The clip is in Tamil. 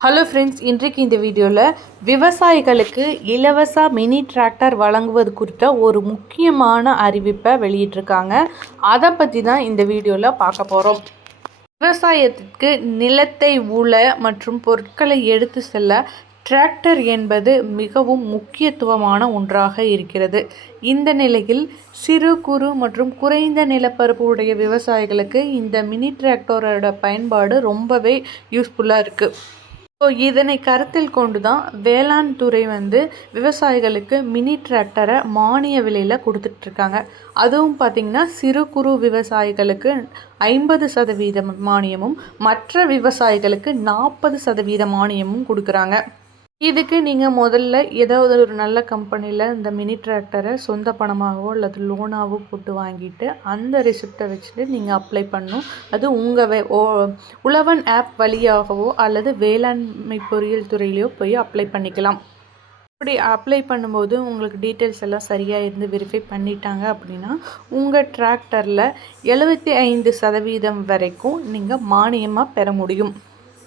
ஹலோ ஃப்ரெண்ட்ஸ், இன்றைக்கு இந்த வீடியோவில் விவசாயிகளுக்கு இலவச மினி டிராக்டர் வழங்குவது குறித்த ஒரு முக்கியமான அறிவிப்பை வெளியிட்டிருக்காங்க. அதை பற்றி தான் இந்த வீடியோவில் பார்க்க போகிறோம். விவசாயத்திற்கு நிலத்தை உழ மற்றும் பொருட்களை எடுத்து செல்ல டிராக்டர் என்பது மிகவும் முக்கியத்துவமான ஒன்றாக இருக்கிறது. இந்த நிலையில் சிறு குறு மற்றும் குறைந்த நிலப்பரப்பு உடைய விவசாயிகளுக்கு இந்த மினி டிராக்டரோட பயன்பாடு ரொம்பவே யூஸ்ஃபுல்லாக இருக்குது. இதனை கருத்தில் கொண்டு தான் வேளாண் துறை விவசாயிகளுக்கு மினி டிராக்டரை மானிய விலையில் கொடுத்துட்ருக்காங்க. அதுவும் பார்த்திங்கன்னா சிறு குறு விவசாயிகளுக்கு 50% மானியமும் மற்ற விவசாயிகளுக்கு 40% மானியமும் கொடுக்குறாங்க. இதுக்கு நீங்கள் முதல்ல ஏதாவது ஒரு நல்ல கம்பெனியில் இந்த மினி டிராக்டரை சொந்த பணமாகவோ அல்லது லோனாகவோ போட்டு வாங்கிட்டு அந்த ரிசிப்டை வச்சுட்டு நீங்கள் அப்ளை பண்ணணும். அது உங்கள் உழவன் ஆப் வழியாகவோ அல்லது வேளாண்மை பொறியியல் துறையிலையோ போய் அப்ளை பண்ணிக்கலாம். அப்படி அப்ளை பண்ணும்போது உங்களுக்கு டீட்டெயில்ஸ் எல்லாம் சரியாக இருந்து வெரிஃபை பண்ணிட்டாங்க அப்படின்னா உங்கள் டிராக்டரில் 75% வரைக்கும் நீங்கள் மானியமாக பெற முடியும்.